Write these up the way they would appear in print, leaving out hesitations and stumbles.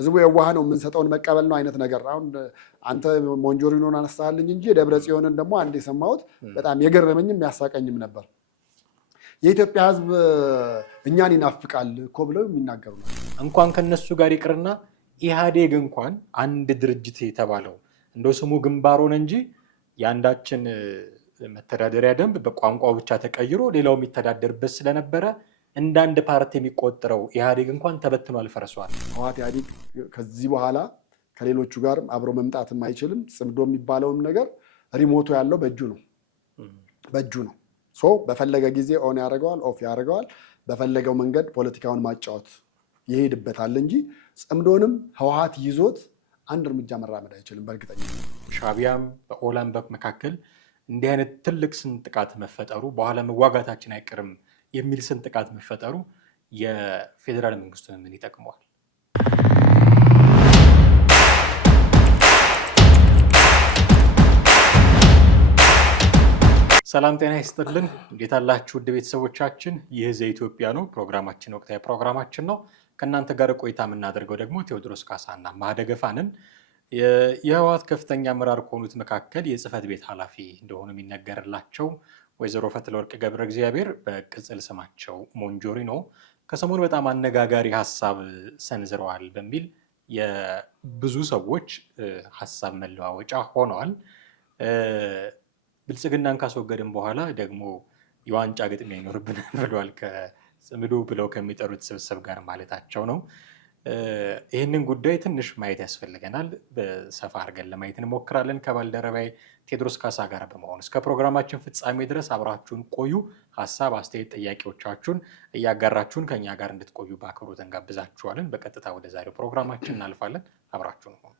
ህዝቡ የዋህ ነው የምንሰጠውን መቀበል ነው አይነት ነገር። አሁን አንተ ሞንጆሪኖን አነሳልኝ እንጂ ደብረ ጽዮንን ደግሞ አንድ የሰማሁት በጣም የገረመኝም ያሳቀኝም ነበር። የኢትዮጵያ ህዝብ እኛን ይናፍቃል እኮ ብለው የሚናገሩ ነው። እንኳን ከነሱ ጋር ይቅርና ኢህአዴግ እንኳን አንድ ድርጅት የተባለው እንደው ስሙ ግንባር ሆነ እንጂ የአንዳችን መተዳደሪያ ደንብ በቋንቋው ብቻ ተቀይሮ ሌላው የሚተዳደርበት ስለነበረ እንደ አንድ ፓርቲ የሚቆጠረው ኢህአዴግ እንኳን ተበትኗል፣ ፈርሷል። ህወሓት ኢህአዴግ ከዚህ በኋላ ከሌሎቹ ጋር አብሮ መምጣትም አይችልም። ጽምዶ የሚባለውም ነገር ሪሞቱ ያለው በእጁ ነው። ሶ በፈለገ ጊዜ ኦን ያደርገዋል፣ ኦፍ ያደርገዋል። በፈለገው መንገድ ፖለቲካውን ማጫወት ይሄድበታል እንጂ ጽምዶንም ህወሓት ይዞት አንድ እርምጃ መራመድ አይችልም። በእርግጠኛ ሻዕቢያም በኦላም መካከል እንዲህ አይነት ትልቅ ስንጥቃት መፈጠሩ በኋላ መዋጋታችን አይቀርም የሚል ስንጥቃት መፈጠሩ የፌዴራል መንግስቱን ምን ይጠቅመዋል? ሰላም ጤና ይስጥልን። እንዴት አላችሁ ውድ ቤተሰቦቻችን? ይህ ዘኢትዮጵያ ነው። ፕሮግራማችን ወቅታዊ ፕሮግራማችን ነው። ከእናንተ ጋር ቆይታ የምናደርገው ደግሞ ቴዎድሮስ ካሳና ማህደገፋንን የህወሓት ከፍተኛ አመራር ከሆኑት መካከል የጽህፈት ቤት ኃላፊ እንደሆኑ የሚነገርላቸው ወይዘሮ ፈትለወርቅ ገብረ እግዚአብሔር በቅጽል ስማቸው ሞንጆሪኖ ከሰሞኑ በጣም አነጋጋሪ ሀሳብ ሰንዝረዋል በሚል የብዙ ሰዎች ሀሳብ መለዋወጫ ሆነዋል። ብልጽግናን ካስወገድን በኋላ ደግሞ የዋንጫ ግጥሚያ ይኖርብናል ብለዋል። ከጽምዶ ብለው ከሚጠሩት ስብስብ ጋር ማለታቸው ነው። ይህንን ጉዳይ ትንሽ ማየት ያስፈልገናል። በሰፋ አድርገን ለማየት እንሞክራለን ከባልደረባይ ቴዎድሮስ ካሳ ጋር በመሆን እስከ ፕሮግራማችን ፍጻሜ ድረስ አብራችሁን ቆዩ። ሀሳብ፣ አስተያየት፣ ጥያቄዎቻችሁን እያጋራችሁን ከኛ ጋር እንድትቆዩ በአክብሮት እንጋብዛችኋለን። በቀጥታ ወደ ዛሬው ፕሮግራማችን እናልፋለን። አብራችሁን ሆኑ።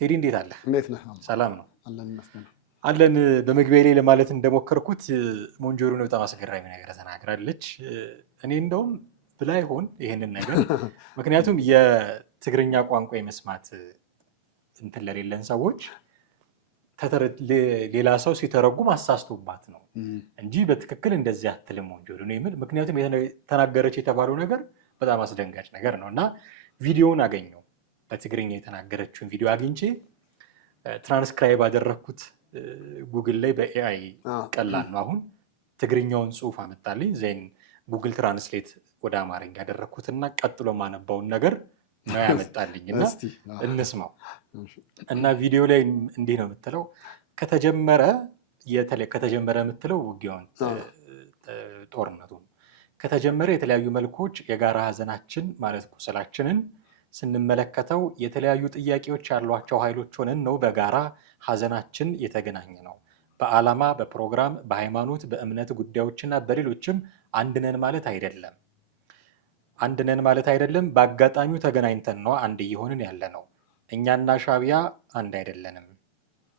ቴዲ እንዴት አለ? እንዴት ነህ? ሰላም ነው አለን። በመግቢያ ላይ ለማለት እንደሞከርኩት ሞንጆሪኖ በጣም አስገራሚ ነገር ተናግራለች። እኔ እንደውም ብላይሆን ይሄንን ነገር ምክንያቱም የትግርኛ ቋንቋ የመስማት እንትን ለሌለን ሰዎች ሌላ ሰው ሲተረጉም አሳስቶባት ነው እንጂ በትክክል እንደዚህ አትልም ሞንጆሪኖ የሚል ምክንያቱም ተናገረች የተባለው ነገር በጣም አስደንጋጭ ነገር ነው። እና ቪዲዮውን አገኘው፣ በትግርኛ የተናገረችውን ቪዲዮ አግኝቼ ትራንስክራይብ አደረግኩት ጉግል ላይ በኤአይ ቀላል ነው። አሁን ትግርኛውን ጽሁፍ አመጣልኝ። ዜን ጉግል ትራንስሌት ወደ አማርኛ ያደረግኩትና ቀጥሎ ማነባውን ነገር ነው ያመጣልኝ እና እንስማው። እና ቪዲዮ ላይ እንዲህ ነው የምትለው። ከተጀመረ የምትለው ውጊያውን ጦርነቱ ከተጀመረ የተለያዩ መልኮች የጋራ ሀዘናችን ማለት ቁስላችንን ስንመለከተው የተለያዩ ጥያቄዎች ያሏቸው ኃይሎች ሆነን ነው በጋራ ሀዘናችን የተገናኘ ነው። በዓላማ፣ በፕሮግራም፣ በሃይማኖት፣ በእምነት ጉዳዮችና በሌሎችም አንድነን ማለት አይደለም። በአጋጣሚው ተገናኝተን ነው አንድ እየሆንን ያለ ነው። እኛና ሻዕቢያ አንድ አይደለንም።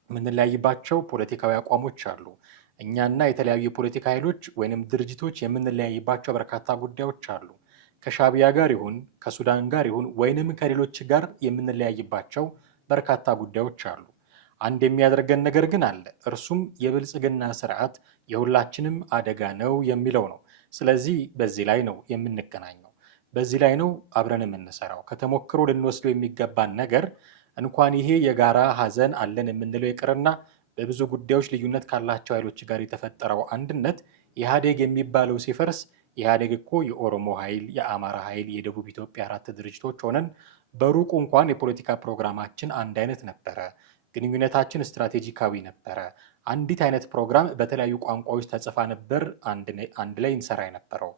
የምንለያይባቸው ፖለቲካዊ አቋሞች አሉ። እኛና የተለያዩ የፖለቲካ ኃይሎች ወይንም ድርጅቶች የምንለያይባቸው በርካታ ጉዳዮች አሉ። ከሻዕቢያ ጋር ይሁን ከሱዳን ጋር ይሁን ወይንም ከሌሎች ጋር የምንለያይባቸው በርካታ ጉዳዮች አሉ። አንድ የሚያደርገን ነገር ግን አለ። እርሱም የብልጽግና ስርዓት የሁላችንም አደጋ ነው የሚለው ነው። ስለዚህ በዚህ ላይ ነው የምንገናኘው። በዚህ ላይ ነው አብረን የምንሰራው። ከተሞክሮ ልንወስደው የሚገባን ነገር እንኳን ይሄ የጋራ ሀዘን አለን የምንለው ይቅርና በብዙ ጉዳዮች ልዩነት ካላቸው ኃይሎች ጋር የተፈጠረው አንድነት ኢህአዴግ የሚባለው ሲፈርስ ኢህአዴግ እኮ የኦሮሞ ኃይል፣ የአማራ ኃይል፣ የደቡብ ኢትዮጵያ 4 ድርጅቶች ሆነን በሩቁ እንኳን የፖለቲካ ፕሮግራማችን አንድ አይነት ነበረ። ግንኙነታችን ስትራቴጂካዊ ነበረ። አንዲት አይነት ፕሮግራም በተለያዩ ቋንቋዎች ተጽፋ ነበር አንድ ላይ እንሰራ የነበረው።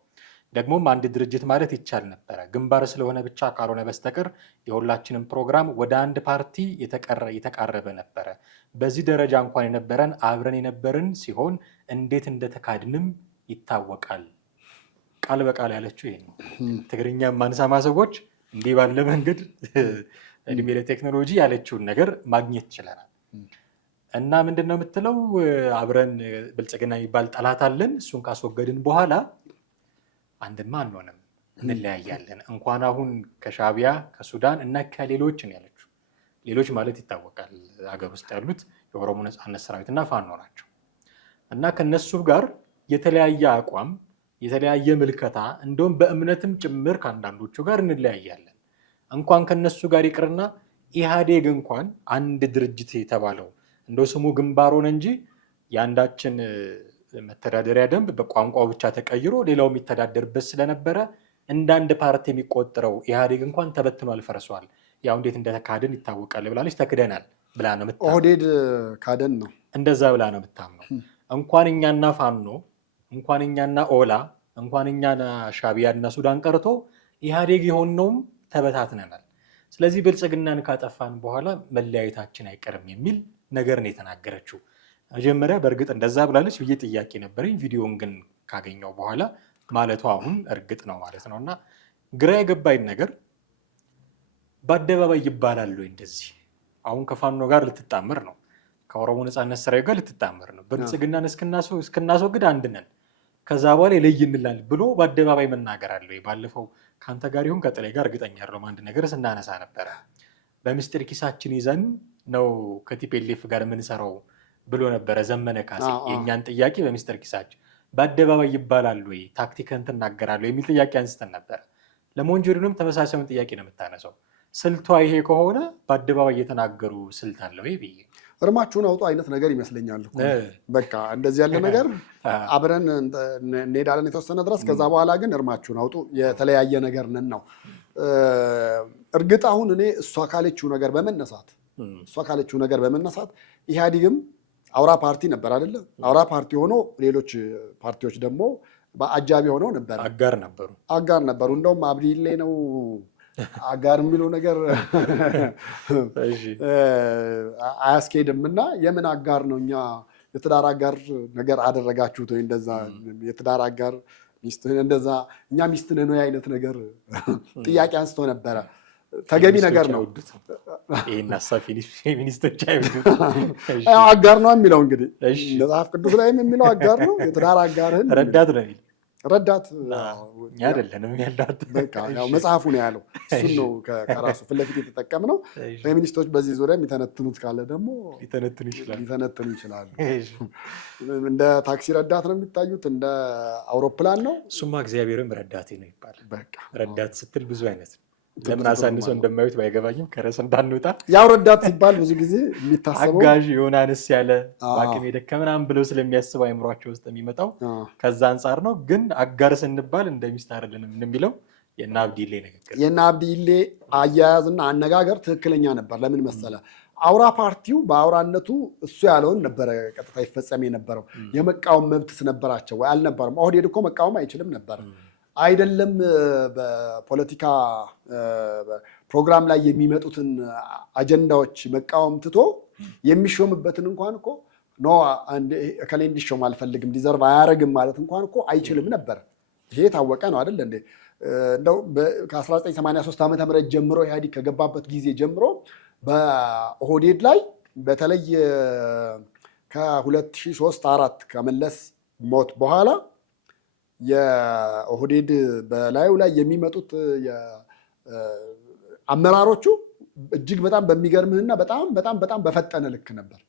ደግሞም አንድ ድርጅት ማለት ይቻል ነበረ። ግንባር ስለሆነ ብቻ ካልሆነ በስተቀር የሁላችንም ፕሮግራም ወደ አንድ ፓርቲ የተቃረበ ነበረ። በዚህ ደረጃ እንኳን የነበረን አብረን የነበርን ሲሆን እንዴት እንደተካድንም ይታወቃል። ቃል በቃል ያለችው ይሄ ነው። ትግርኛ ማንሰማ ሰዎች እንዲህ ባለ መንገድ እድሜ ለቴክኖሎጂ ያለችውን ነገር ማግኘት ችለናል። እና ምንድን ነው የምትለው? አብረን ብልጽግና የሚባል ጠላት አለን። እሱን ካስወገድን በኋላ አንድማ አንሆንም፣ እንለያያለን። እንኳን አሁን ከሻዕቢያ ከሱዳን እና ከሌሎች ነው ያለችው። ሌሎች ማለት ይታወቃል ሀገር ውስጥ ያሉት የኦሮሞ ነጻነት ሰራዊትና ፋኖ ናቸው። እና ከነሱ ጋር የተለያየ አቋም፣ የተለያየ ምልከታ እንደውም በእምነትም ጭምር ከአንዳንዶቹ ጋር እንለያያለን። እንኳን ከነሱ ጋር ይቅርና ኢህአዴግ እንኳን አንድ ድርጅት የተባለው እንደው ስሙ ግንባር ሆነ እንጂ የአንዳችን መተዳደሪያ ደንብ በቋንቋው ብቻ ተቀይሮ ሌላው የሚተዳደርበት ስለነበረ እንደ አንድ ፓርቲ የሚቆጠረው ኢህአዴግ እንኳን ተበትኗል፣ ፈርሷል። ያው እንዴት እንደተካድን ይታወቃል ብላለች። ተክደናል ብላ ነው የምታምነው። ኦህዴድ ካደን ነው እንደዛ ብላ ነው የምታምነው። እንኳን እኛና ፋኖ እንኳን እኛና ኦላ እንኳን እኛና ሻዕቢያና ሱዳን ቀርቶ ኢህአዴግ የሆነውም ተበታትነናል። ስለዚህ ብልጽግናን ካጠፋን በኋላ መለያየታችን አይቀርም የሚል ነገር ነው የተናገረችው። መጀመሪያ በእርግጥ እንደዛ ብላለች ብዬ ጥያቄ ነበረኝ። ቪዲዮን ግን ካገኘው በኋላ ማለቷ አሁን እርግጥ ነው ማለት ነው። እና ግራ የገባኝ ነገር በአደባባይ ይባላል ወይ እንደዚህ? አሁን ከፋኖ ጋር ልትጣመር ነው፣ ከኦሮሞ ነፃነት ሰራዊት ጋር ልትጣመር ነው፣ ብልጽግናን እስክናስወግድ አንድ ነን፣ ከዛ በኋላ ይለይ እንላል ብሎ በአደባባይ መናገር አለ ወይ? ባለፈው ከአንተ ጋር ይሁን ከጥላይ ጋር እርግጠኛ አይደለሁም አንድ ነገር ስናነሳ ነበረ። በምስጢር ኪሳችን ይዘን ነው ከቲፒኤልኤፍ ጋር የምንሰራው ብሎ ነበረ ዘመነ ካሴ። የእኛን ጥያቄ በምስጢር ኪሳችን በአደባባይ ይባላል ወይ ታክቲክን ትናገራለህ የሚል ጥያቄ አንስተን ነበረ። ለሞንጆሪኖም ተመሳሳዩን ጥያቄ ነው የምታነሳው። ስልቷ ይሄ ከሆነ በአደባባይ እየተናገሩ ስልት አለ ወይ ብዬ እርማችሁን አውጡ አይነት ነገር ይመስለኛል። በቃ እንደዚህ ያለ ነገር አብረን እንሄዳለን የተወሰነ ድረስ፣ ከዛ በኋላ ግን እርማችሁን አውጡ የተለያየ ነገር ነን ነው። እርግጥ አሁን እኔ እሷ ካለችው ነገር በመነሳት ኢህአዴግም አውራ ፓርቲ ነበር አይደለ? አውራ ፓርቲ ሆኖ ሌሎች ፓርቲዎች ደግሞ በአጃቢ ሆነው ነበር፣ አጋር ነበሩ። እንደውም አብዲሌ ነው አጋር የሚለው ነገር አያስኬድም። እና የምን አጋር ነው? እኛ የትዳር አጋር ነገር አደረጋችሁት ወይ? እንደዛ የትዳር አጋር ሚስትህን እንደዛ እኛ ሚስትህን ነው አይነት ነገር ጥያቄ አንስቶ ነበረ። ተገቢ ነገር ነው። አጋር ነው የሚለው እንግዲህ መጽሐፍ ቅዱስ ላይም የሚለው አጋር ነው። የትዳር አጋርህን ረዳት ነው የሚል ረዳት አይደለንም ያላት መጽሐፉ ነው ያለው። እሱን ነው ከራሱ ፊት ለፊት የተጠቀምነው። ፌሚኒስቶች በዚህ ዙሪያ የሚተነትኑት ካለ ደግሞ ሊተነትኑ ይችላሉ። እንደ ታክሲ ረዳት ነው የሚታዩት፣ እንደ አውሮፕላን ነው። እሱማ እግዚአብሔርም ረዳቴ ነው ይባላል። ረዳት ስትል ብዙ አይነት ነው። ለምን አሳንሰው እንደማዩት ባይገባኝም ከረስ እንዳንወጣ ያው ረዳት ሲባል ብዙ ጊዜ የሚታሰበው አጋዥ የሆነ አነስ ያለ በአቅም የደከመ ምናምን ብለው ስለሚያስቡ አይምሯቸው ውስጥ የሚመጣው ከዛ አንጻር ነው። ግን አጋር ስንባል እንደሚስት አይደለንም የሚለው የእነ አብዲሌ ንግግር፣ የእነ አብዲሌ አያያዝና አነጋገር ትክክለኛ ነበር። ለምን መሰለ? አውራ ፓርቲው በአውራነቱ እሱ ያለውን ነበረ ቀጥታ ይፈጸም የነበረው። የመቃወም መብትስ ነበራቸው ወይ? አልነበረም። ኦህዴድ እኮ መቃወም አይችልም ነበር አይደለም? በፖለቲካ ፕሮግራም ላይ የሚመጡትን አጀንዳዎች መቃወም ትቶ የሚሾምበትን እንኳን እኮ ኖ እከሌ እንዲሾም አልፈልግም ዲዘርቭ አያረግም ማለት እንኳን እኮ አይችልም ነበር። ይሄ የታወቀ ነው አይደል እንዴ? እንደው ከ1983 ዓ.ም ጀምሮ ኢህአዴግ ከገባበት ጊዜ ጀምሮ በኦህዴድ ላይ በተለይ ከ2003-4 ከመለስ ሞት በኋላ የኦህዴድ በላዩ ላይ የሚመጡት አመራሮቹ እጅግ በጣም በሚገርምህና በጣም በፈጠነ ልክ ነበር።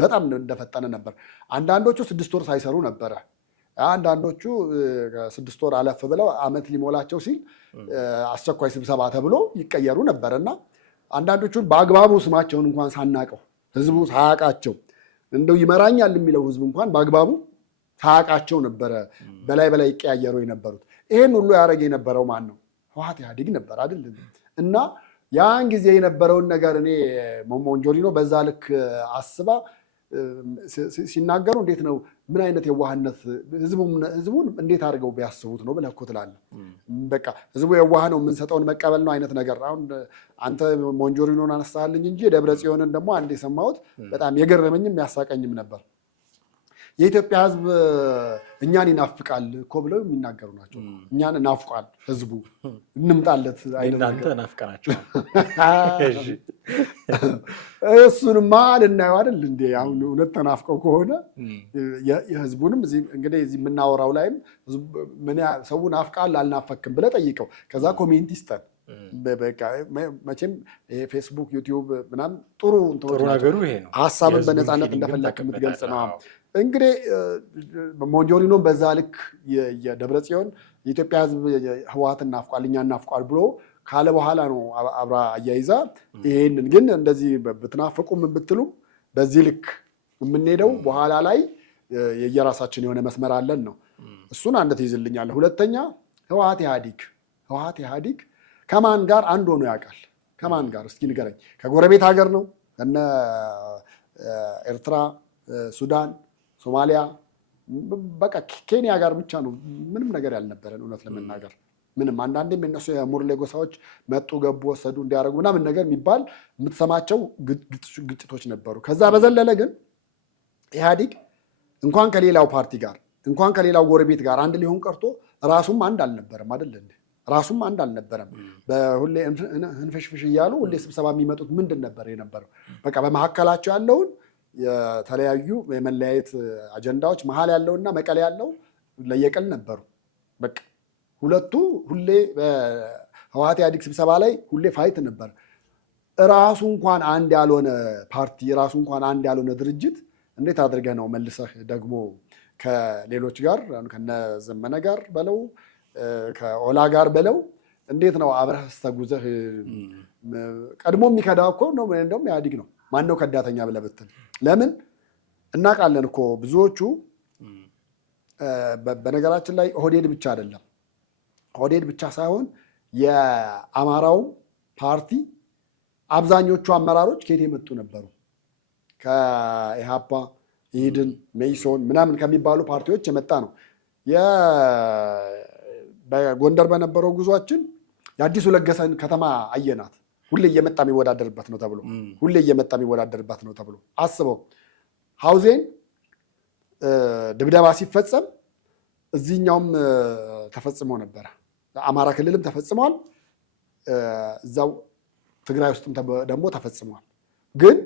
በጣም እንደፈጠነ ነበር። አንዳንዶቹ 6 ወር ሳይሰሩ ነበረ። አንዳንዶቹ 6 ወር አለፍ ብለው ዓመት ሊሞላቸው ሲል አስቸኳይ ስብሰባ ተብሎ ይቀየሩ ነበር እና አንዳንዶቹን በአግባቡ ስማቸውን እንኳን ሳናቀው ህዝቡ ሳያውቃቸው እንደው ይመራኛል የሚለው ህዝብ እንኳን በአግባቡ ታቃቸው ነበረ በላይ ይቀያየሩ የነበሩት። ይሄን ሁሉ ያደረገ የነበረው ማን ነው? ህወሓት ኢህአዴግ ነበር አይደል? እና ያን ጊዜ የነበረውን ነገር እኔ ሞንጆሪኖ በዛ ልክ አስባ ሲናገሩ እንዴት ነው ምን አይነት የዋህነት ህዝቡን እንዴት አድርገው ቢያስቡት ነው ብለህ እኮ ትላለህ። በቃ ህዝቡ የዋህ ነው የምንሰጠውን መቀበል ነው አይነት ነገር። አሁን አንተ ሞንጆሪኖን አነሳልኝ እንጂ ደብረ ጽዮንን ደግሞ አንድ የሰማሁት በጣም የገረመኝም ያሳቀኝም ነበር። የኢትዮጵያ ህዝብ እኛን ይናፍቃል እኮ ብለው የሚናገሩ ናቸው። እኛን ናፍቋል ህዝቡ እንምጣለት አይነት እናንተ ናፍቀናቸው እሱንማ ልናየው አይደል እንዴ? አሁን እውነት ተናፍቀው ከሆነ የህዝቡንም እንግዲህ እዚህ የምናወራው ላይም ሰው ናፍቃል አልናፈክም ብለህ ጠይቀው። ከዛ ኮሜንት ይስጠን። መቼም ፌስቡክ፣ ዩቲዩብ ምናምን ጥሩ ነገሩ ይሄ ነው። ሀሳብን በነፃነት እንደፈለክ የምትገልጽ ነው። እንግዲህ ሞንጆሪኖን በዛ ልክ የደብረ ጽዮን የኢትዮጵያ ህዝብ ህወሓትን ናፍቋል እኛን ናፍቋል ብሎ ካለ በኋላ ነው አብራ አያይዛ ይሄንን ግን እንደዚህ ብትናፍቁም ብትሉም በዚህ ልክ የምንሄደው በኋላ ላይ የየራሳችን የሆነ መስመር አለን ነው። እሱን አንድ ትይዝልኛለህ። ሁለተኛ ህወሓት ኢህአዲግ ከማን ጋር አንድ ሆኖ ያውቃል? ከማን ጋር እስኪ ንገረኝ። ከጎረቤት ሀገር ነው? ከነ ኤርትራ፣ ሱዳን፣ ሶማሊያ በቃ ኬንያ ጋር ብቻ ነው ምንም ነገር ያልነበረን እውነት ለመናገር ምንም። አንዳንዴም የነሱ የሙርሌ ጎሳዎች መጡ ገቡ ወሰዱ እንዲያደርጉ ምናምን ነገር የሚባል የምትሰማቸው ግጭቶች ነበሩ። ከዛ በዘለለ ግን ኢህአዲግ እንኳን ከሌላው ፓርቲ ጋር እንኳን ከሌላው ጎረቤት ጋር አንድ ሊሆን ቀርቶ ራሱም አንድ አልነበረም አይደል እንዴ? ራሱም አንድ አልነበረም። በሁሌ እንፍሽፍሽ እያሉ ሁሌ ስብሰባ የሚመጡት ምንድን ነበር የነበረው? በቃ በመካከላቸው ያለውን የተለያዩ የመለያየት አጀንዳዎች መሀል ያለውና መቀሌ ያለው ለየቅል ነበሩ። በቃ ሁለቱ ሁሌ በህወሓት ኢህአዲግ ስብሰባ ላይ ሁሌ ፋይት ነበር። ራሱ እንኳን አንድ ያልሆነ ፓርቲ ራሱ እንኳን አንድ ያልሆነ ድርጅት እንዴት አድርገህ ነው መልሰህ ደግሞ ከሌሎች ጋር ከነ ዘመነ ጋር በለው ከኦላ ጋር በለው እንዴት ነው አብረህ ስተጉዘህ? ቀድሞ የሚከዳ እኮ ነው እንደውም ኢህአዲግ ነው። ማነው ከዳተኛ ብለህ ብትል ለምን እናውቃለን እኮ ብዙዎቹ። በነገራችን ላይ ኦህዴድ ብቻ አይደለም፣ ኦህዴድ ብቻ ሳይሆን የአማራው ፓርቲ አብዛኞቹ አመራሮች ከየት የመጡ ነበሩ? ከኢሃፓ፣ ኢህድን፣ መኢሶን ምናምን ከሚባሉ ፓርቲዎች የመጣ ነው። በጎንደር በነበረው ጉዟችን የአዲሱ ለገሰን ከተማ አየናት። ሁሌ እየመጣ የሚወዳደርበት ነው ተብሎ አስበው። ሀውዜን ድብደባ ሲፈጸም እዚህኛውም ተፈጽሞ ነበረ፣ አማራ ክልልም ተፈጽሟል፣ እዛው ትግራይ ውስጥም ደግሞ ተፈጽሟል። ግን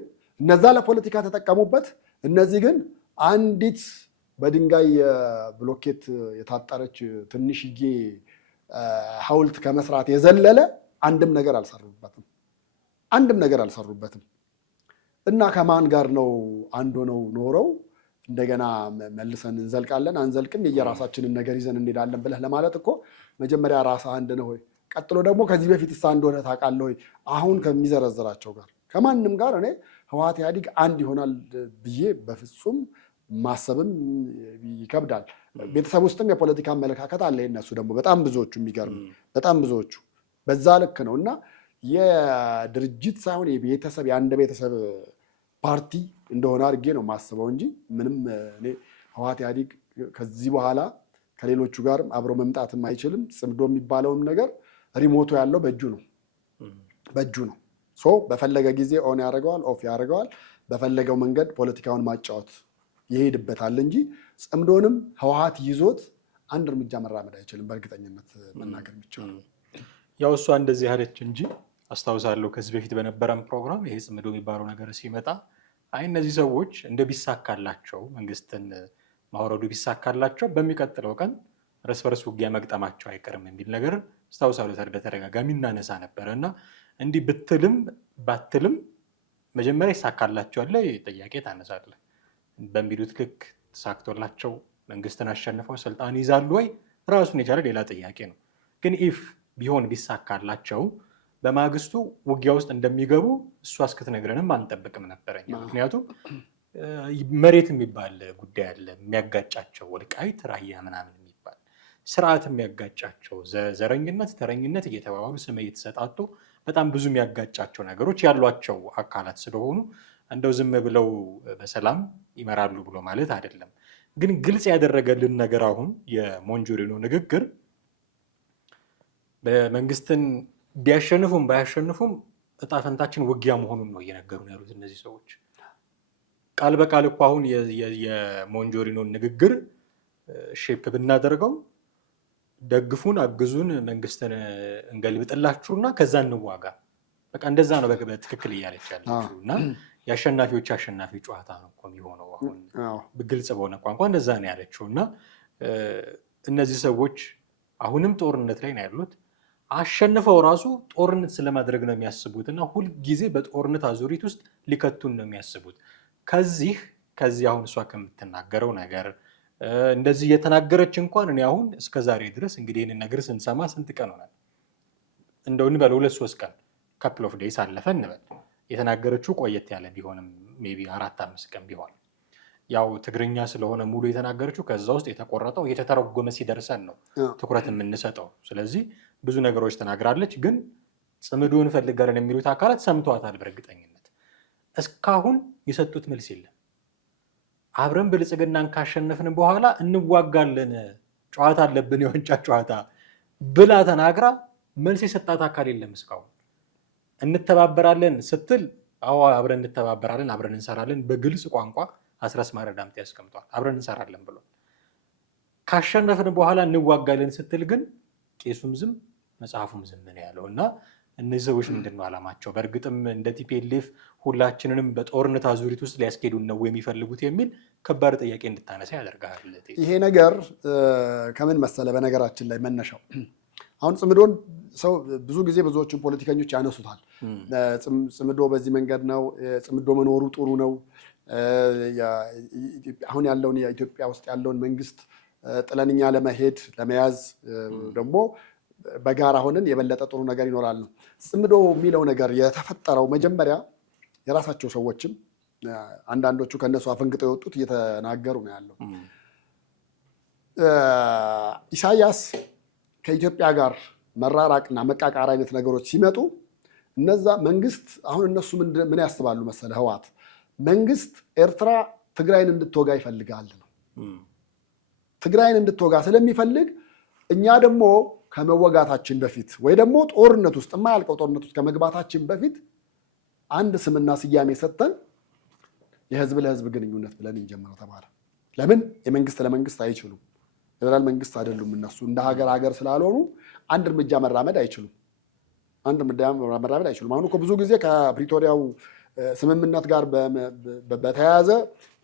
እነዛ ለፖለቲካ ተጠቀሙበት። እነዚህ ግን አንዲት በድንጋይ ብሎኬት የታጠረች ትንሽዬ ሐውልት ከመስራት የዘለለ አንድም ነገር አልሰሩበትም። እና ከማን ጋር ነው አንድ ሆነው ኖረው እንደገና መልሰን እንዘልቃለን አንዘልቅም የየራሳችንን ነገር ይዘን እንሄዳለን ብለህ ለማለት እኮ መጀመሪያ ራስህ አንድ ነህ ወይ? ቀጥሎ ደግሞ ከዚህ በፊት አንድ ሆነህ ታውቃለህ ወይ? አሁን ከሚዘረዝራቸው ጋር ከማንም ጋር እኔ ህወሓት ኢህአዲግ አንድ ይሆናል ብዬ በፍጹም ማሰብም ይከብዳል። ቤተሰብ ውስጥም የፖለቲካ አመለካከት አለ የነሱ ደግሞ በጣም ብዙዎቹ፣ የሚገርም በጣም ብዙዎቹ በዛ ልክ ነው። እና የድርጅት ሳይሆን የቤተሰብ የአንድ ቤተሰብ ፓርቲ እንደሆነ አድርጌ ነው ማስበው እንጂ ምንም እኔ ህወሓት ኢህአዲግ ከዚህ በኋላ ከሌሎቹ ጋር አብሮ መምጣትም አይችልም። ጽምዶ የሚባለውም ነገር ሪሞቱ ያለው በእጁ ነው። ሶ በፈለገ ጊዜ ኦን ያደርገዋል፣ ኦፍ ያደርገዋል። በፈለገው መንገድ ፖለቲካውን ማጫወት ይሄድበታል እንጂ ጽምዶንም ህወሓት ይዞት አንድ እርምጃ መራመድ አይችልም። በእርግጠኝነት መናገር የሚቻለው ያው እሷ እንደዚህ ያለች እንጂ አስታውሳለሁ ከዚህ በፊት በነበረም ፕሮግራም ይሄ ጽምዶ የሚባለው ነገር ሲመጣ አይ እነዚህ ሰዎች እንደ ቢሳካላቸው መንግስትን ማውረዱ ቢሳካላቸው በሚቀጥለው ቀን እርስ በርስ ውጊያ መግጠማቸው አይቀርም የሚል ነገር አስታውሳለሁ። በተደጋጋሚ እናነሳ ነበረ እና እንዲህ ብትልም ባትልም መጀመሪያ ይሳካላቸዋል ላይ ጥያቄ ታነሳለህ። በሚሉት ልክ ተሳክቶላቸው መንግስትን አሸንፈው ስልጣን ይዛሉ ወይ? ራሱን የቻለ ሌላ ጥያቄ ነው። ግን ኢፍ ቢሆን ቢሳካላቸው በማግስቱ ውጊያ ውስጥ እንደሚገቡ እሷ እስክትነግረንም አንጠብቅም ነበረኛ። ምክንያቱም መሬት የሚባል ጉዳይ አለ የሚያጋጫቸው፣ ወልቃይት ራያ ምናምን የሚባል ስርዓት የሚያጋጫቸው፣ ዘረኝነት ተረኝነት እየተባባሉ ስም እየተሰጣጡ በጣም ብዙ የሚያጋጫቸው ነገሮች ያሏቸው አካላት ስለሆኑ እንደው ዝም ብለው በሰላም ይመራሉ ብሎ ማለት አይደለም። ግን ግልጽ ያደረገልን ነገር አሁን የሞንጆሪኖ ንግግር በመንግስትን ቢያሸንፉም ባያሸንፉም እጣ ፈንታችን ውጊያ መሆኑን ነው እየነገሩ ያሉት እነዚህ ሰዎች። ቃል በቃል እኮ አሁን የሞንጆሪኖን ንግግር ሼፕ ብናደርገው ደግፉን፣ አግዙን፣ መንግስትን እንገልብጥላችሁና ከዛ እንዋጋ፣ በቃ እንደዛ ነው በትክክል እያለች ያለችው። እና የአሸናፊዎች አሸናፊ ጨዋታ ነው እኮ የሚሆነው አሁን ግልጽ በሆነ ቋንቋ እንደዛ ነው ያለችው። እና እነዚህ ሰዎች አሁንም ጦርነት ላይ ነው ያሉት። አሸንፈው ራሱ ጦርነት ስለማድረግ ነው የሚያስቡት እና ሁልጊዜ በጦርነት አዙሪት ውስጥ ሊከቱን ነው የሚያስቡት። ከዚህ አሁን እሷ ከምትናገረው ነገር እንደዚህ እየተናገረች እንኳን እኔ አሁን እስከዛሬ ድረስ እንግዲህ ይህንን ነገር ስንሰማ ስንት ቀን ሆናል። እንደው እንበል 2-3 ቀን ካፕል ኦፍ ዴይስ አለፈ እንበል። የተናገረችው ቆየት ያለ ቢሆንም ሜቢ 4-5 ቀን ቢሆን ያው ትግርኛ ስለሆነ ሙሉ የተናገረችው ከዛ ውስጥ የተቆረጠው የተተረጎመ ሲደርሰን ነው ትኩረት የምንሰጠው። ስለዚህ ብዙ ነገሮች ተናግራለች፣ ግን ጽምዶን ፈልጋለን የሚሉት አካላት ሰምተዋታል በእርግጠኝነት። እስካሁን የሰጡት መልስ የለም። አብረን ብልጽግናን ካሸነፍን በኋላ እንዋጋለን፣ ጨዋታ አለብን፣ የዋንጫ ጨዋታ ብላ ተናግራ መልስ የሰጣት አካል የለም እስካሁን። እንተባበራለን ስትል አዎ አብረን እንተባበራለን፣ አብረን እንሰራለን በግልጽ ቋንቋ አስረስ ማረ ዳምጤ ያስቀምጧል። አብረን እንሰራለን ብሎ ካሸነፍን በኋላ እንዋጋለን ስትል ግን ቄሱም ዝም መጽሐፉም ዝም ነው ያለው። እና እነዚህ ሰዎች ምንድን ነው ዓላማቸው? በእርግጥም እንደ ቲፒኤልኤፍ ሁላችንንም በጦርነት አዙሪት ውስጥ ሊያስኬዱን ነው የሚፈልጉት የሚል ከባድ ጥያቄ እንድታነሳ ያደርጋል። ይሄ ነገር ከምን መሰለ፣ በነገራችን ላይ መነሻው አሁን ጽምዶን ሰው ብዙ ጊዜ ብዙዎችን ፖለቲከኞች ያነሱታል። ጽምዶ በዚህ መንገድ ነው፣ ጽምዶ መኖሩ ጥሩ ነው፣ አሁን ያለውን የኢትዮጵያ ውስጥ ያለውን መንግስት ጥለንኛ ለመሄድ ለመያዝ ደግሞ በጋራ ሆነን የበለጠ ጥሩ ነገር ይኖራል ነው። ጽምዶ የሚለው ነገር የተፈጠረው መጀመሪያ የራሳቸው ሰዎችም አንዳንዶቹ ከነሱ አፈንግጠው የወጡት እየተናገሩ ነው ያለው። ኢሳያስ ከኢትዮጵያ ጋር መራራቅና መቃቃር አይነት ነገሮች ሲመጡ እነዛ መንግስት አሁን እነሱ ምን ያስባሉ መሰለ፣ ህወሓት መንግስት ኤርትራ ትግራይን እንድትወጋ ይፈልጋል ነው። ትግራይን እንድትወጋ ስለሚፈልግ እኛ ደግሞ ከመወጋታችን በፊት ወይ ደግሞ ጦርነት ውስጥ የማያልቀው ጦርነት ውስጥ ከመግባታችን በፊት አንድ ስምና ስያሜ ሰጥተን የህዝብ ለህዝብ ግንኙነት ብለን እንጀምረው ተባለ። ለምን? የመንግስት ለመንግስት አይችሉም። ፌደራል መንግስት አይደሉም እነሱ። እንደ ሀገር ስላልሆኑ አንድ እርምጃ መራመድ አይችሉም። አሁን እኮ ብዙ ጊዜ ከፕሪቶሪያው ስምምነት ጋር በተያያዘ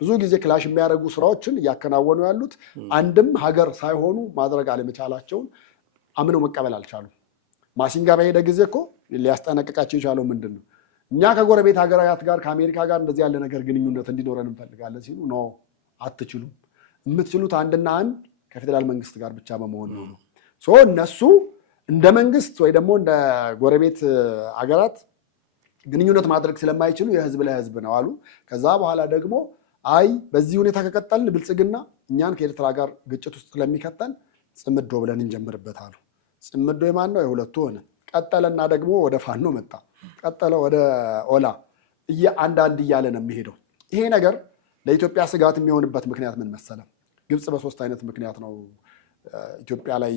ብዙ ጊዜ ክላሽ የሚያደርጉ ስራዎችን እያከናወኑ ያሉት አንድም ሀገር ሳይሆኑ ማድረግ አለመቻላቸውን አምነው መቀበል አልቻሉም። ማሲንጋ በሄደ ጊዜ እኮ ሊያስጠነቅቃቸው የቻለው ምንድን ነው? እኛ ከጎረቤት ሀገራት ጋር ከአሜሪካ ጋር እንደዚህ ያለ ነገር ግንኙነት እንዲኖረን እንፈልጋለን ሲሉ ኖ አትችሉም፣ የምትችሉት አንድና አንድ ከፌዴራል መንግስት ጋር ብቻ በመሆን ነው። እነሱ እንደ መንግስት ወይ ደግሞ እንደ ጎረቤት ሀገራት ግንኙነት ማድረግ ስለማይችሉ የህዝብ ለህዝብ ነው አሉ። ከዛ በኋላ ደግሞ አይ በዚህ ሁኔታ ከቀጠልን ብልጽግና እኛን ከኤርትራ ጋር ግጭት ውስጥ ስለሚከተል ጽምዶ ብለን እንጀምርበት አሉ። ጽምዶ የማን ነው? የሁለቱ ሆነ። ቀጠለና ደግሞ ወደ ፋኖ መጣ፣ ቀጠለ ወደ ኦላ፣ አንዳንድ እያለ ነው የሚሄደው። ይሄ ነገር ለኢትዮጵያ ስጋት የሚሆንበት ምክንያት ምን መሰለ? ግብፅ በሶስት አይነት ምክንያት ነው ኢትዮጵያ ላይ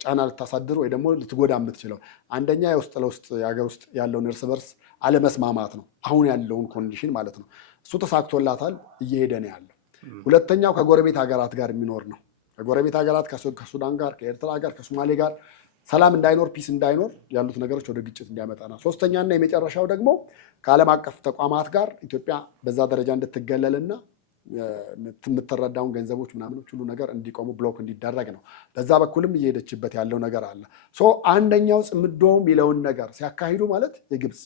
ጫና ልታሳድር ወይ ደግሞ ልትጎዳ የምትችለው። አንደኛ የውስጥ ለውስጥ የሀገር ውስጥ ያለውን እርስ በርስ አለመስማማት ነው፣ አሁን ያለውን ኮንዲሽን ማለት ነው። እሱ ተሳክቶላታል፣ እየሄደ ነው ያለው። ሁለተኛው ከጎረቤት ሀገራት ጋር የሚኖር ነው። ከጎረቤት ሀገራት ከሱዳን ጋር፣ ከኤርትራ ጋር፣ ከሶማሌ ጋር ሰላም እንዳይኖር ፒስ እንዳይኖር ያሉት ነገሮች ወደ ግጭት እንዲያመጣ ነው። ሶስተኛና የመጨረሻው ደግሞ ከዓለም አቀፍ ተቋማት ጋር ኢትዮጵያ በዛ ደረጃ እንድትገለልና የምትረዳውን ገንዘቦች ምናምኖች ሁሉ ነገር እንዲቆሙ ብሎክ እንዲደረግ ነው። በዛ በኩልም እየሄደችበት ያለው ነገር አለ። አንደኛው ጽምዶ የሚለውን ነገር ሲያካሂዱ ማለት ግብፅ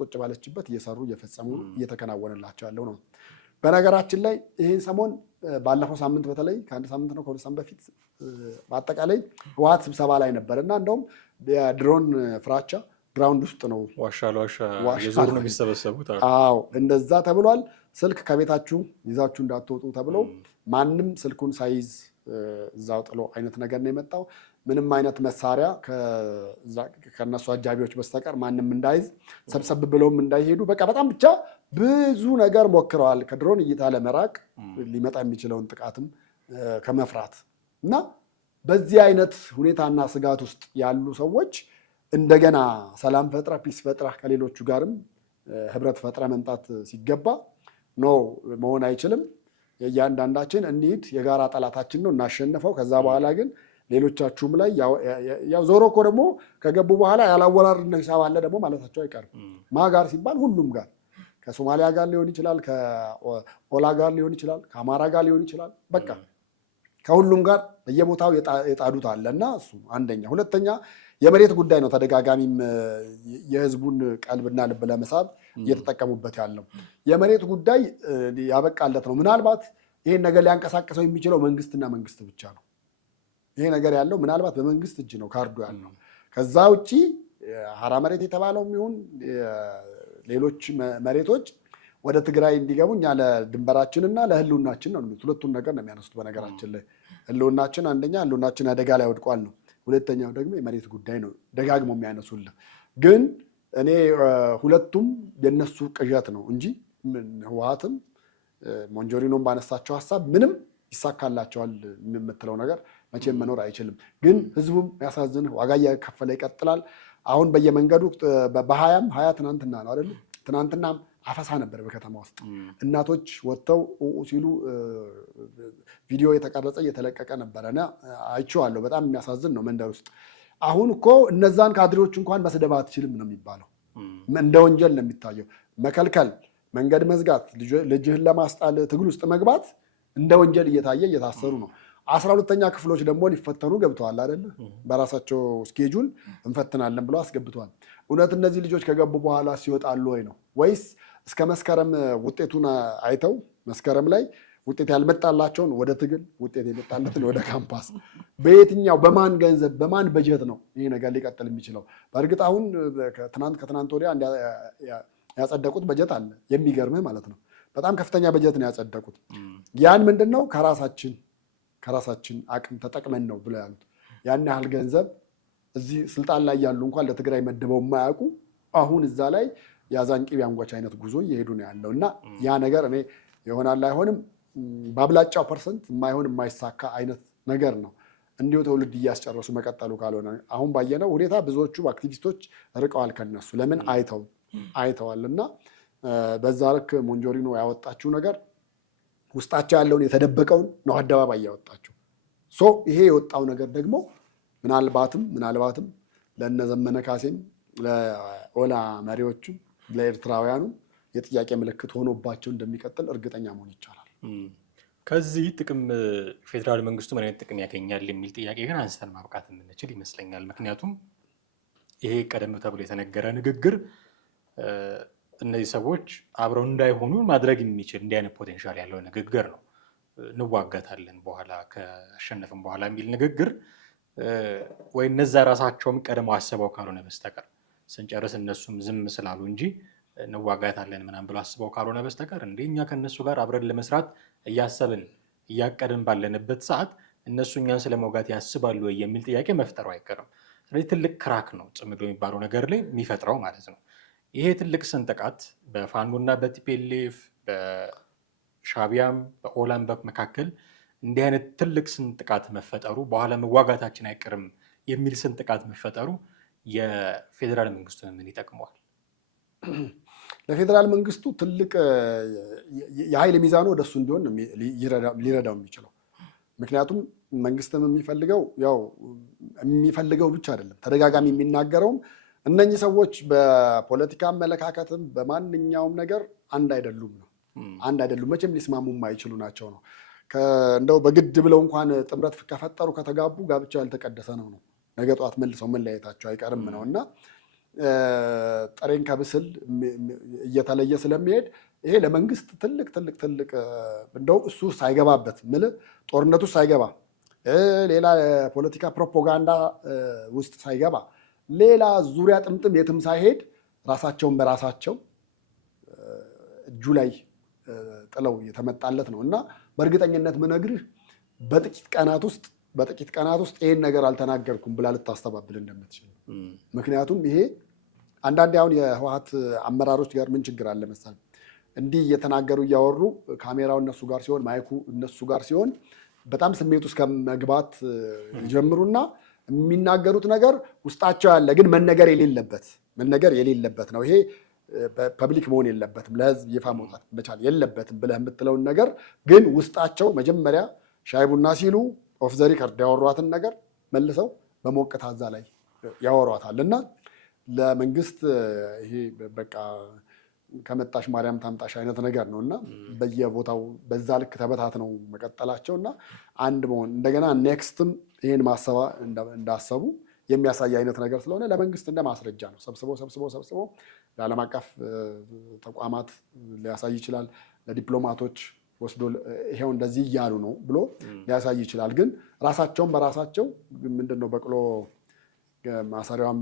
ቁጭ ባለችበት እየሰሩ እየፈጸሙ እየተከናወነላቸው ያለው ነው። በነገራችን ላይ ይህን ሰሞን ባለፈው ሳምንት በተለይ ከአንድ ሳምንት ነው ከሁለት ሳምንት በፊት በአጠቃላይ ህወሓት ስብሰባ ላይ ነበር እና እንደውም የድሮን ፍራቻ ግራውንድ ውስጥ ነው ዋሻ የዞሩ ነው የሚሰበሰቡት። አዎ እንደዛ ተብሏል። ስልክ ከቤታችሁ ይዛችሁ እንዳትወጡ ተብሎ ማንም ስልኩን ሳይዝ እዛው ጥሎ አይነት ነገር ነው የመጣው። ምንም አይነት መሳሪያ ከነሱ አጃቢዎች በስተቀር ማንም እንዳይዝ፣ ሰብሰብ ብለውም እንዳይሄዱ፣ በቃ በጣም ብቻ ብዙ ነገር ሞክረዋል ከድሮን እይታ ለመራቅ ሊመጣ የሚችለውን ጥቃትም ከመፍራት እና በዚህ አይነት ሁኔታና ስጋት ውስጥ ያሉ ሰዎች እንደገና ሰላም ፈጥራ ፒስ ፈጥራ ከሌሎቹ ጋርም ህብረት ፈጥራ መምጣት ሲገባ ኖ መሆን አይችልም፣ የእያንዳንዳችን እንሂድ፣ የጋራ ጠላታችን ነው እናሸንፈው፣ ከዛ በኋላ ግን ሌሎቻችሁም ላይ ያው ዞሮ እኮ ደግሞ ከገቡ በኋላ ያላወራርድ ነው ሂሳብ አለ ደግሞ ማለታቸው አይቀርም። ማ ጋር ሲባል ሁሉም ጋር፣ ከሶማሊያ ጋር ሊሆን ይችላል፣ ከኦላ ጋር ሊሆን ይችላል፣ ከአማራ ጋር ሊሆን ይችላል። በቃ ከሁሉም ጋር በየቦታው የጣዱት አለ እና እሱ አንደኛ። ሁለተኛ የመሬት ጉዳይ ነው። ተደጋጋሚም የህዝቡን ቀልብና ልብ ለመሳብ እየተጠቀሙበት ያለው የመሬት ጉዳይ ያበቃለት ነው። ምናልባት ይሄን ነገር ሊያንቀሳቀሰው የሚችለው መንግስትና መንግስት ብቻ ነው። ይሄ ነገር ያለው ምናልባት በመንግስት እጅ ነው ካርዱ ያለው። ከዛ ውጪ ሀራ መሬት የተባለው ይሁን ሌሎች መሬቶች ወደ ትግራይ እንዲገቡ እኛ ለድንበራችንና ለህልውናችን ነው የሚሉት። ሁለቱን ነገር ነው የሚያነሱት። በነገራችን ላይ ህልውናችን አንደኛ ህልውናችን አደጋ ላይ ወድቋል ነው። ሁለተኛው ደግሞ የመሬት ጉዳይ ነው ደጋግሞ የሚያነሱልህ። ግን እኔ ሁለቱም የነሱ ቅዠት ነው እንጂ ህወሓትም ሞንጆሪኖም ባነሳቸው ሀሳብ ምንም ይሳካላቸዋል የምትለው ነገር መቼም መኖር አይችልም። ግን ህዝቡም ያሳዝንህ ዋጋ እየከፈለ ይቀጥላል። አሁን በየመንገዱ በ20 ትናንትና ነው አይደል? ትናንትናም አፈሳ ነበር በከተማ ውስጥ እናቶች ወጥተው ሲሉ ቪዲዮ የተቀረጸ እየተለቀቀ ነበረ እና አይቼዋለሁ። በጣም የሚያሳዝን ነው መንደር ውስጥ። አሁን እኮ እነዛን ካድሬዎች እንኳን መስደብ አትችልም ነው የሚባለው። እንደ ወንጀል ነው የሚታየው። መከልከል፣ መንገድ መዝጋት፣ ልጅህን ለማስጣል ትግል ውስጥ መግባት እንደ ወንጀል እየታየ እየታሰሩ ነው። 12ኛ ክፍሎች ደግሞ ሊፈተኑ ገብተዋል አይደለ? በራሳቸው ስኬጁል እንፈትናለን ብለው አስገብተዋል። እውነት እነዚህ ልጆች ከገቡ በኋላ ሲወጣሉ ወይ ነው ወይስ እስከ መስከረም ውጤቱን አይተው መስከረም ላይ ውጤት ያልመጣላቸውን ወደ ትግል ውጤት የመጣለትን ወደ ካምፓስ በየትኛው በማን ገንዘብ በማን በጀት ነው ይሄ ነገር ሊቀጥል የሚችለው? በእርግጥ አሁን ከትናንት ወዲያ ያጸደቁት በጀት አለ የሚገርምህ ማለት ነው። በጣም ከፍተኛ በጀት ነው ያጸደቁት። ያን ምንድን ነው ከራሳችን አቅም ተጠቅመን ነው ብለው ያሉት። ያን ያህል ገንዘብ እዚህ ስልጣን ላይ ያሉ እንኳን ለትግራይ መድበው የማያውቁ አሁን እዛ ላይ የአዛኝ ቅቤ አንጓች አይነት ጉዞ እየሄዱ ነው ያለው እና ያ ነገር እኔ ይሆናል አይሆንም በአብላጫው ፐርሰንት የማይሆን የማይሳካ አይነት ነገር ነው። እንዲሁ ትውልድ እያስጨረሱ መቀጠሉ ካልሆነ አሁን ባየነው ሁኔታ ብዙዎቹ አክቲቪስቶች ርቀዋል ከነሱ። ለምን አይተዋል እና በዛ ልክ ሞንጆሪኖ ያወጣችው ነገር ውስጣቸው ያለውን የተደበቀውን ነው አደባባይ ያወጣችው። ይሄ የወጣው ነገር ደግሞ ምናልባትም ለእነዘመነ ካሴም ለኦላ መሪዎችም ለኤርትራውያኑ የጥያቄ ምልክት ሆኖባቸው እንደሚቀጥል እርግጠኛ መሆን ይቻላል። ከዚህ ጥቅም ፌዴራል መንግስቱ ምን አይነት ጥቅም ያገኛል የሚል ጥያቄ ግን አንስተን ማብቃት የምንችል ይመስለኛል። ምክንያቱም ይሄ ቀደም ተብሎ የተነገረ ንግግር እነዚህ ሰዎች አብረው እንዳይሆኑ ማድረግ የሚችል እንዲህ አይነት ፖቴንሻል ያለው ንግግር ነው። እንዋጋታለን በኋላ ከአሸነፍን በኋላ የሚል ንግግር ወይ እነዛ ራሳቸውም ቀድመው አስበው ካልሆነ በስተቀር ስንጨርስ እነሱም ዝም ስላሉ እንጂ እንዋጋታለን ምናምን ብሎ አስበው ካልሆነ በስተቀር እኛ ከእነሱ ጋር አብረን ለመስራት እያሰብን እያቀድን ባለንበት ሰዓት እነሱ እኛን ስለመውጋት ያስባሉ ወይ የሚል ጥያቄ መፍጠሩ አይቀርም። ስለዚህ ትልቅ ክራክ ነው ጽምዶ የሚባለው ነገር ላይ የሚፈጥረው ማለት ነው። ይሄ ትልቅ ስንጥቃት በፋኖና በቲፒኤልኤፍ በሻዕቢያም በኦላም መካከል እንዲህ አይነት ትልቅ ስንጥቃት መፈጠሩ በኋላ መዋጋታችን አይቀርም የሚል ስንጥቃት መፈጠሩ የፌዴራል መንግስቱን ምን ይጠቅመዋል? ለፌዴራል መንግስቱ ትልቅ የኃይል ሚዛኑ ወደሱ እንዲሆን ሊረዳው የሚችለው። ምክንያቱም መንግስትም የሚፈልገው ብቻ አይደለም፣ ተደጋጋሚ የሚናገረውም እነኚህ ሰዎች በፖለቲካ አመለካከትም በማንኛውም ነገር አንድ አይደሉም ነው። መቼም ሊስማሙ የማይችሉ ናቸው ነው። እንደው በግድ ብለው እንኳን ጥምረት ከፈጠሩ ከተጋቡ ጋብቻው ያልተቀደሰ ነው። ነገ ጠዋት መልሰው መለያየታቸው አይቀርም ነው እና ጠሬን ከብስል እየተለየ ስለሚሄድ ይሄ ለመንግስት ትልቅ እንደው እሱ ሳይገባበት ጦርነቱ ሳይገባ ሌላ የፖለቲካ ፕሮፓጋንዳ ውስጥ ሳይገባ ሌላ ዙሪያ ጥምጥም የትም ሳይሄድ ራሳቸውን በራሳቸው እጁ ላይ ጥለው የተመጣለት ነው እና በእርግጠኝነት ምነግርህ በጥቂት ቀናት ውስጥ ይሄን ነገር አልተናገርኩም ብላ ልታስተባብል እንደምትችል። ምክንያቱም ይሄ አንዳንዴ አሁን የህወሓት አመራሮች ጋር ምን ችግር አለ መሰለህ፣ እንዲህ እየተናገሩ እያወሩ ካሜራው እነሱ ጋር ሲሆን ማይኩ እነሱ ጋር ሲሆን በጣም ስሜት ውስጥ ከመግባት ይጀምሩና የሚናገሩት ነገር ውስጣቸው ያለ ግን መነገር የሌለበት ነው። ይሄ ፐብሊክ መሆን የለበትም፣ ለህዝብ ይፋ መውጣት መቻል የለበትም ብለህ የምትለውን ነገር ግን ውስጣቸው መጀመሪያ ሻይ ቡና ሲሉ ኦፍ ዘ ሪከርድ ያወሯትን ነገር መልሰው በሞቅታ እዛ ላይ ያወሯታል እና ለመንግስት ይሄ በቃ ከመጣሽ ማርያም ታምጣሽ አይነት ነገር ነው እና በየቦታው በዛ ልክ ተበታትነው መቀጠላቸው እና አንድ መሆን እንደገና ኔክስትም ይህን ማሰባ እንዳሰቡ የሚያሳይ አይነት ነገር ስለሆነ ለመንግስት እንደ ማስረጃ ነው። ሰብስበው ለዓለም አቀፍ ተቋማት ሊያሳይ ይችላል። ለዲፕሎማቶች ወስዶ ይሄው እንደዚህ እያሉ ነው ብሎ ሊያሳይ ይችላል። ግን ራሳቸውን በራሳቸው ምንድነው በቅሎ ማሰሪያዋም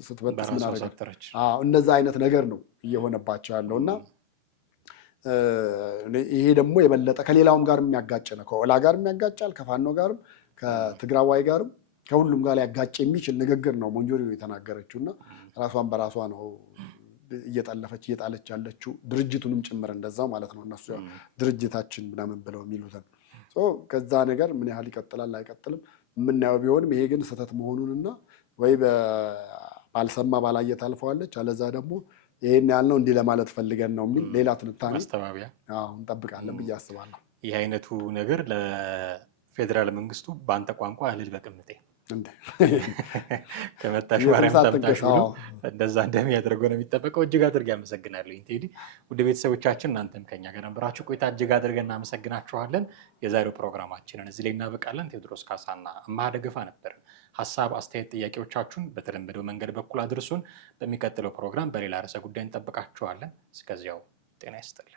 ስትበጥስ ምን አደረገች? እንደዛ አይነት ነገር ነው እየሆነባቸው ያለው እና ይሄ ደግሞ የበለጠ ከሌላውም ጋር የሚያጋጭ ነው። ከኦላ ጋር የሚያጋጫል፣ ከፋኖ ጋርም፣ ከትግራዋይ ጋርም ከሁሉም ጋር ሊያጋጭ የሚችል ንግግር ነው ሞንጆሪኖ የተናገረችው እና ራሷን በራሷ ነው እየጣለች ያለችው ድርጅቱንም ጭምር እንደዛው ማለት ነው። እነሱ ድርጅታችን ምናምን ብለው የሚሉትን ከዛ ነገር ምን ያህል ይቀጥላል አይቀጥልም የምናየው ቢሆንም ይሄ ግን ስህተት መሆኑንና ወይ ባልሰማ ባላየ ታልፈዋለች፣ አለዛ ደግሞ ይሄን ያልነው እንዲህ ለማለት ፈልገን ነው የሚል ሌላ ትንታኔ ማስተባበያ እንጠብቃለን ብዬ አስባለሁ። ይህ አይነቱ ነገር ለፌዴራል መንግስቱ በአንተ ቋንቋ እህል በቅምጤ ከመጣሽ ማርያም ተምጣሽ ብሎ እንደዛ እንደሚያደርገው ነው የሚጠበቀው። እጅግ አድርጌ አመሰግናለሁ ቴዲ። ውድ ቤተሰቦቻችን እናንተም ከኛ ጋር ነበራችሁ ቆይታ እጅግ አድርገን እናመሰግናችኋለን። የዛሬው ፕሮግራማችንን እዚህ ላይ እናበቃለን። ቴዎድሮስ ካሳና አማሃ ደገፋ ነበር። ሀሳብ፣ አስተያየት፣ ጥያቄዎቻችሁን በተለመደው መንገድ በኩል አድርሱን። በሚቀጥለው ፕሮግራም በሌላ ርዕሰ ጉዳይ እንጠብቃችኋለን። እስከዚያው ጤና ይስጥልን።